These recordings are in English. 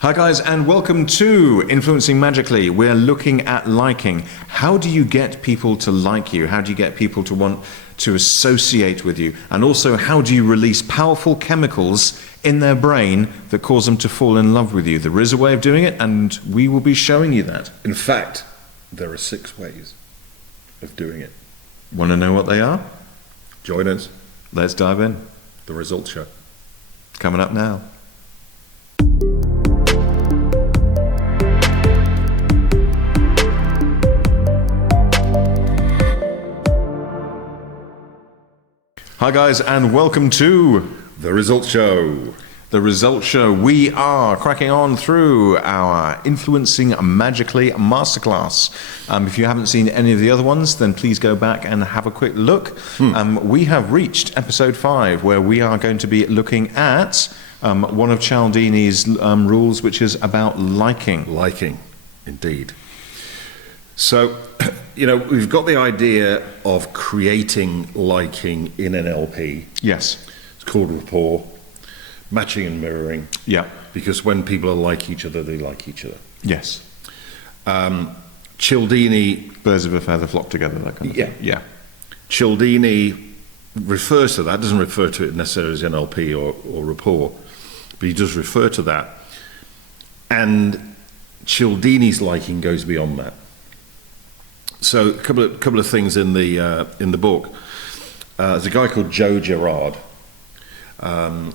Hi guys, and welcome to Influencing Magically. We're looking at liking. How do you get people to like you? How do you get people to want to associate with you? And also, how do you release powerful chemicals in their brain that cause them to fall in love with you? There is a way of doing it, and we will be showing you that. In fact, there are 6 ways of doing it. Want to know what they are? Join us. Let's dive in. The Results Show. Coming up now. Hi guys, and welcome to The Results Show. The Results Show. We are cracking on through our Influencing Magically masterclass. If you haven't seen any of the other ones, then please go back and have a quick look. We have reached episode 5, where we are going to be looking at one of Cialdini's rules, which is about liking. Liking, indeed. So, we've got the idea of creating liking in NLP. Yes. It's called rapport, matching and mirroring. Yeah. Because when people are like each other, they like each other. Yes. Cialdini... Birds of a feather flock together, that kind of thing. Yeah. Cialdini refers to that, doesn't refer to it necessarily as NLP or rapport, but he does refer to that. And Cialdini's liking goes beyond that. So a couple of things in the book. There's a guy called Joe Girard.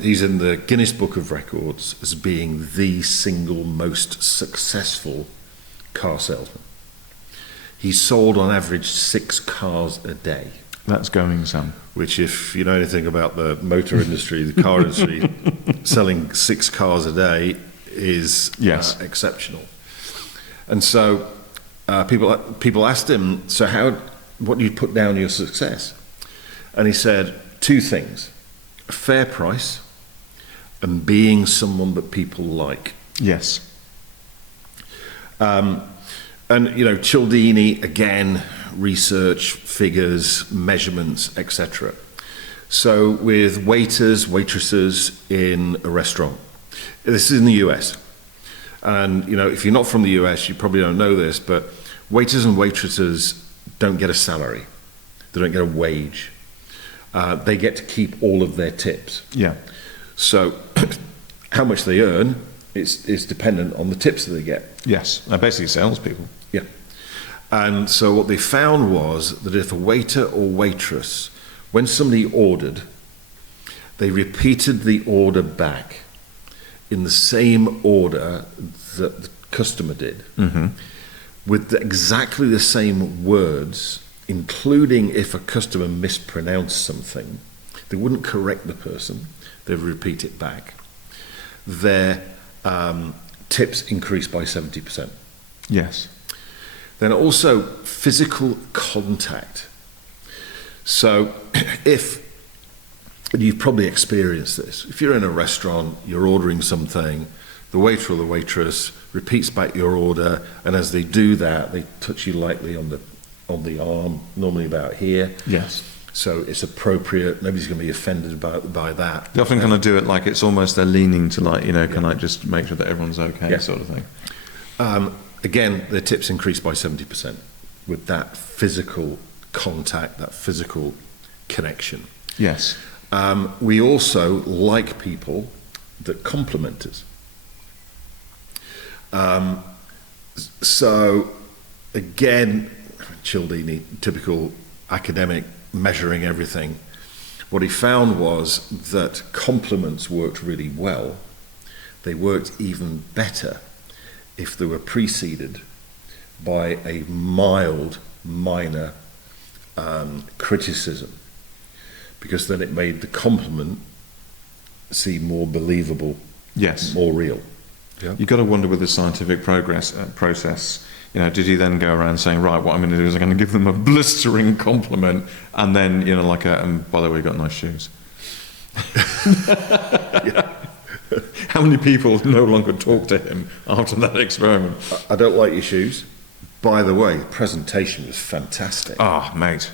He's in the Guinness Book of Records as being the single most successful car salesman. He sold on average 6 cars a day. That's going some. Which, if you know anything about the motor industry, the car industry, selling 6 cars a day is exceptional. And so people asked him, so what do you put down your success? And he said 2 things: a fair price and being someone that people like. Yes. And Cialdini, again, research, figures, measurements, etc. So with waiters, waitresses in a restaurant, this is in the US. And, if you're not from the US, you probably don't know this, but waiters and waitresses don't get a salary. They don't get a wage. They get to keep all of their tips. Yeah. So how much they earn is dependent on the tips that they get. Yes. They're basically salespeople. Yeah. And so what they found was that if a waiter or waitress, when somebody ordered, they repeated the order back in the same order that the customer did, with exactly the same words, including if a customer mispronounced something, they wouldn't correct the person, they'd repeat it back. Their tips increased by 70%. Yes. Then also physical contact. So and you've probably experienced this. If you're in a restaurant, you're ordering something, the waiter or the waitress repeats back your order, and as they do that, they touch you lightly on the arm, normally about here. Yes. So it's appropriate. Nobody's going to be offended by that. They often kind of do it like it's almost they're leaning to can I just make sure that everyone's okay, sort of thing. Again, their tips increased by 70% with that physical contact, that physical connection. Yes. We also like people that compliment us. So again, Cialdini, typical academic, measuring everything. What he found was that compliments worked really well. They worked even better if they were preceded by a mild, minor criticism, because then it made the compliment seem more believable, more real. Yeah. You've got to wonder with the scientific process, did he then go around saying, right, what I'm going to do is I'm going to give them a blistering compliment, and then, and by the way, you got nice shoes. How many people no longer talk to him after that experiment? I don't like your shoes. By the way, the presentation was fantastic. Mate.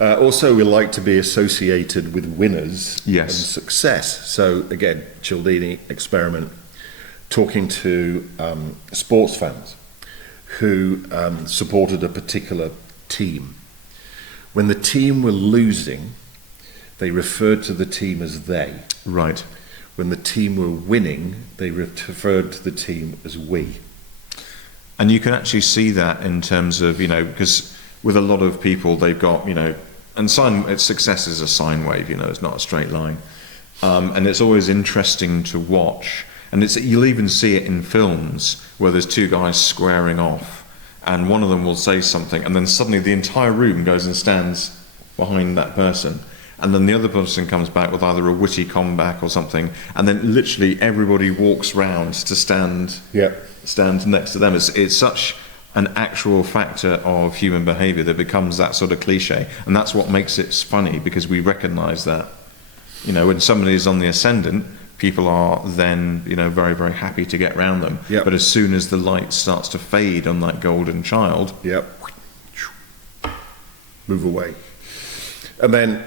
Also, we like to be associated with winners and success. So again, Cialdini experiment. talking to sports fans who supported a particular team. When the team were losing, they referred to the team as they. Right. When the team were winning, they referred to the team as we. And you can actually see that in terms of, because with a lot of people, they've got, and success is a sine wave, it's not a straight line. And it's always interesting to watch. And you'll even see it in films where there's two guys squaring off, and one of them will say something, and then suddenly the entire room goes and stands behind that person. And then the other person comes back with either a witty comeback or something, and then literally everybody walks round to stand next to them. It's such an actual factor of human behaviour that becomes that sort of cliche, and that's what makes it funny, because we recognise that. When somebody is on the ascendant, people are then, very, very happy to get round them. Yep. But as soon as the light starts to fade on that golden child, move away. And then,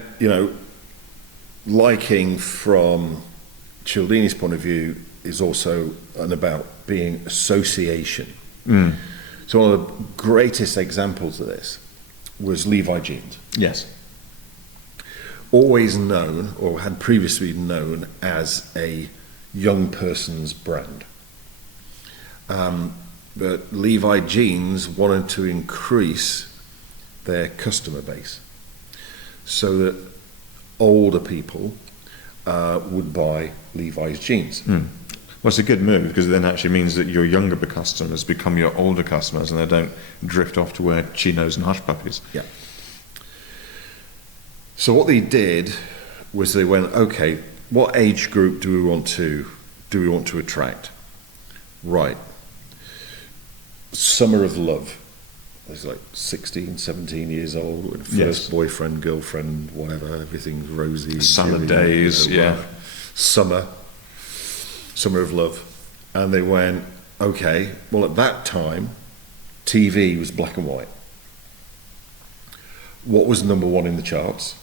liking from Cialdini's point of view is also about being association. So one of the greatest examples of this was Levi jeans. yes, Always known, or had previously known, as a young person's brand. But Levi jeans wanted to increase their customer base so that older people would buy Levi's jeans. Well, it's a good move, because it then actually means that your younger customers become your older customers, and they don't drift off to wear chinos and hush puppies. Yeah. So what they did was they went, okay, what age group do we want to attract? Right. Summer of love. It's like 16, 17 years old, first boyfriend, girlfriend, whatever, everything's rosy. Summer days, Summer of love. And they went, okay, well at that time, TV was black and white. What was number one in the charts?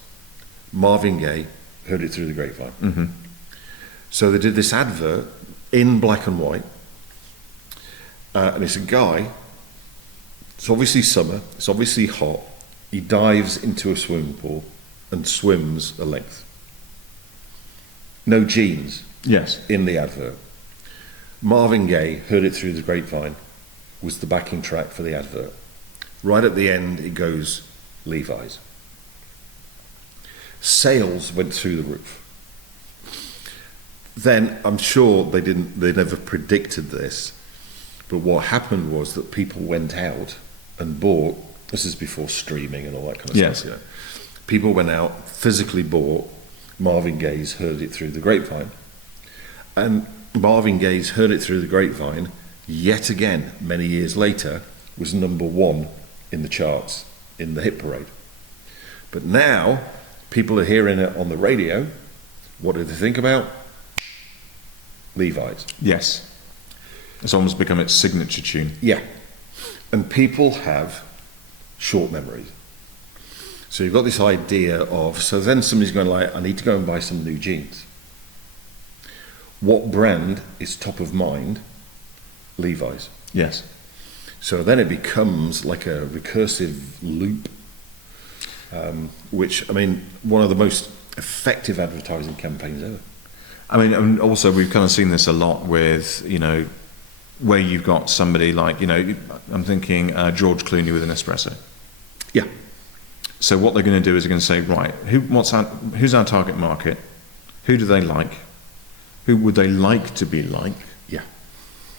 Marvin Gaye, Heard It Through the Grapevine. Mm-hmm. So they did this advert in black and white, and it's a guy. It's obviously summer. It's obviously hot. He dives into a swimming pool and swims a length. No jeans. Yes. In the advert. Marvin Gaye, Heard It Through the Grapevine, was the backing track for the advert. Right at the end, it goes Levi's. Sales went through the roof. Then I'm sure they never predicted this, but what happened was that people went out and bought. This is before streaming and all that kind of stuff. People went out, physically bought Marvin Gaye's Heard It Through the Grapevine, and Marvin Gaye's Heard It Through the Grapevine, yet again many years later, was number one in the charts in the hit parade. But now people are hearing it on the radio. What do they think about? Levi's. Yes. It's almost become its signature tune. Yeah. And people have short memories. So you've got this idea of, so then somebody's going like, I need to go and buy some new jeans. What brand is top of mind? Levi's. Yes. So then it becomes like a recursive loop, which, one of the most effective advertising campaigns ever. And also we've kind of seen this a lot with, where you've got somebody like, I'm thinking George Clooney with an espresso. Yeah. So what they're going to do is they're going to say, right, who's our target market? Who do they like? Who would they like to be like? Yeah.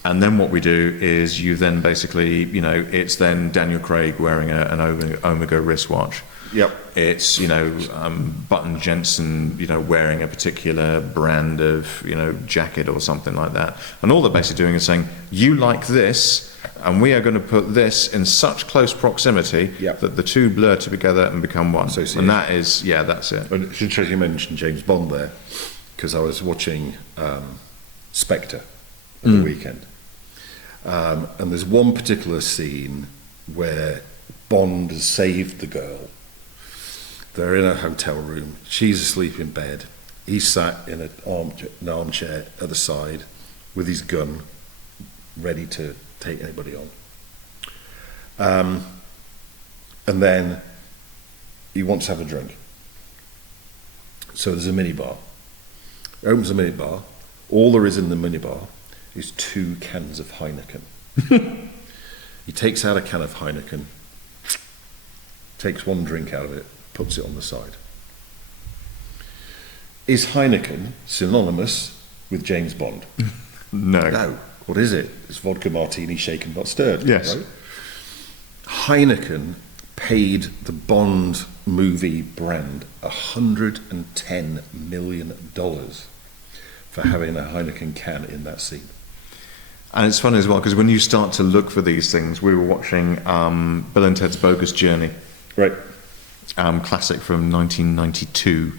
And then what we do is you then basically, it's then Daniel Craig wearing an Omega wristwatch. Yep. It's, Button Jensen, wearing a particular brand of, jacket or something like that. And all they're basically doing is saying, you like this, and we are going to put this in such close proximity that the two blur together and become one. And that is, that's it. And it's interesting you mentioned James Bond there, because I was watching Spectre on the weekend. And there's one particular scene where Bond has saved the girl. They're in a hotel room. She's asleep in bed. He's sat in an armchair at the side, with his gun, ready to take anybody on. And then he wants to have a drink. So there's a minibar. He opens a minibar. All there is in the minibar is 2 cans of Heineken. He takes out a can of Heineken, takes one drink out of it, puts it on the side. Is Heineken synonymous with James Bond? No. No. What is it? It's vodka martini shaken not stirred. Yes. Right? Heineken paid the Bond movie brand $110 million for having a Heineken can in that scene. And it's funny as well, because when you start to look for these things, we were watching Bill and Ted's Bogus Journey. Right. Classic from 1992.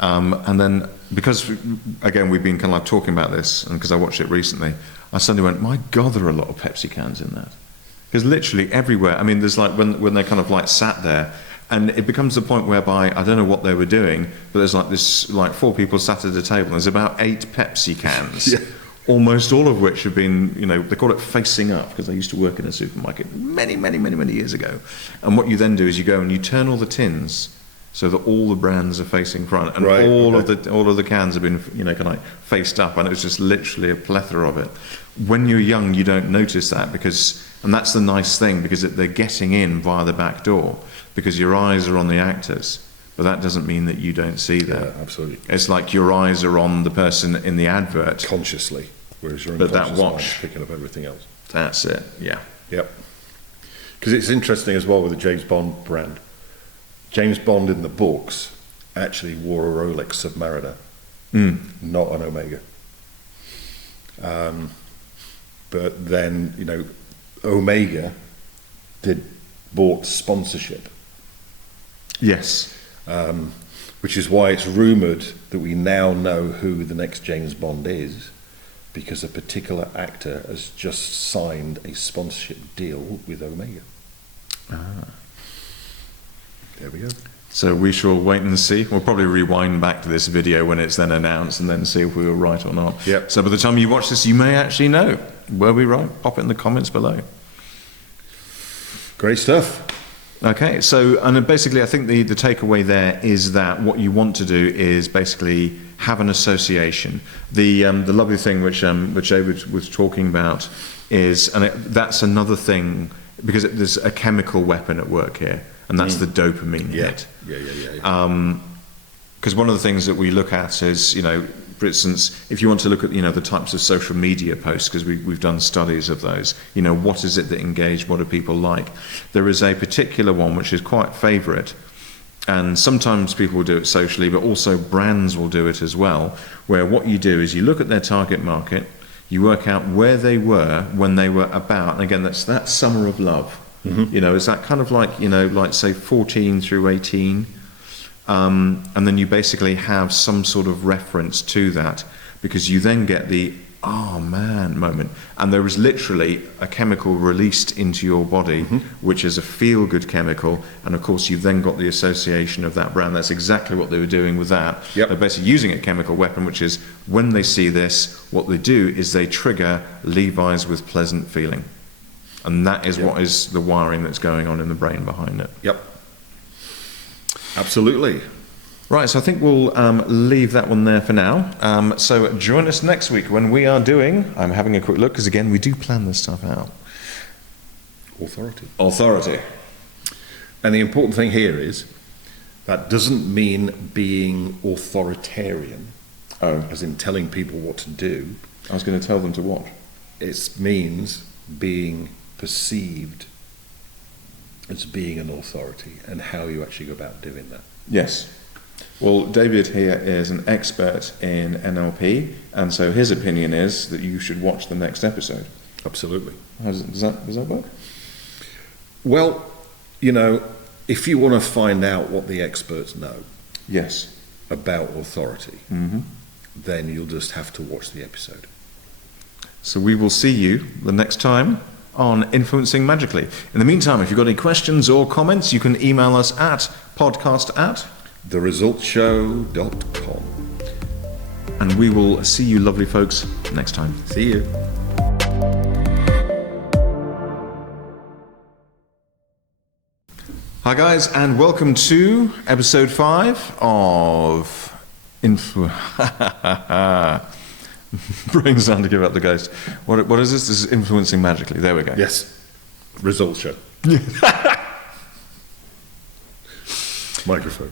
And then, because, again, we've been kind of like talking about this, and because I watched it recently, I suddenly went, my God, there are a lot of Pepsi cans in that. Because literally everywhere, I mean, there's like, when they kind of like sat there, and it becomes the point whereby, I don't know what they were doing, but there's like this, like 4 people sat at a table, and there's about 8 Pepsi cans. Yeah. Almost all of which have been, you know, they call it facing up, because I used to work in a supermarket many years ago. And what you then do is you go and you turn all the tins so that all the brands are facing front, and Right, all okay. of the cans have been, you know, kind of like faced up, and it was just literally a plethora of it. When you're young, you don't notice that, because, and that's the nice thing, because they're getting in via the back door, because your eyes are on the actors. But that doesn't mean that you don't see them. Yeah, absolutely. It's like your eyes are on the person in the advert. Consciously, whereas your But that unconscious mind's watch- picking up everything else. That's it, yeah. Yep. Because it's interesting as well with the James Bond brand. James Bond in the books actually wore a Rolex Submariner, not an Omega. But then, you know, Omega bought sponsorship. Yes. Which is why it's rumoured that we now know who the next James Bond is, because a particular actor has just signed a sponsorship deal with Omega. There we go. So we shall wait and see. We'll probably rewind back to this video when it's then announced and then see if we were right or not. Yep. So by the time you watch this, you may actually know. Were we right? Pop it in the comments below. Great stuff. Okay, so, and basically I think the takeaway there is that what you want to do is basically have an association. The lovely thing which David was talking about is, and that's another thing, because there's a chemical weapon at work here, and that's the dopamine hit. Yeah. Because one of the things that we look at is, you know, for instance, if you want to look at, you know, the types of social media posts, because we've done studies of those, you know, what is it that engage, what do people like? There is a particular one which is quite favourite, and sometimes people will do it socially, but also brands will do it as well, where what you do is you look at their target market, you work out where they were when they were about, and again, that's that summer of love. You know, it's that kind of like, you know, like say 14 through 18, and then you basically have some sort of reference to that, because you then get the oh man moment, and there is literally a chemical released into your body which is a feel-good chemical, and of course you've then got the association of that brand. That's exactly what they were doing with that. Yep. They're basically using a chemical weapon, which is when they see this, what they do is they trigger Levi's with pleasant feeling, and that is what is the wiring that's going on in the brain behind it. Yep. Absolutely. Right, so I think we'll leave that one there for now. So join us next week when we are doing, I'm having a quick look, because again, we do plan this stuff out. Authority. And the important thing here is that doesn't mean being authoritarian, as in telling people what to do. I was going to tell them to what? It means being perceived as being an authority, and how you actually go about doing that. Yes. Well, David here is an expert in NLP, and so his opinion is that you should watch the next episode. Absolutely. Does that work? Well, you know, if you want to find out what the experts know Yes. about authority, then you'll just have to watch the episode. So we will see you the next time on Influencing Magically. In the meantime, if you've got any questions or comments, you can email us at podcast@theresultshow.com. And we will see you lovely folks next time. See you. Hi guys, and welcome to episode 5 of Brains starting to give up the ghost. What is this? This is influencing magically. There we go. Yes. Results show. Microphone.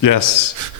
Yes.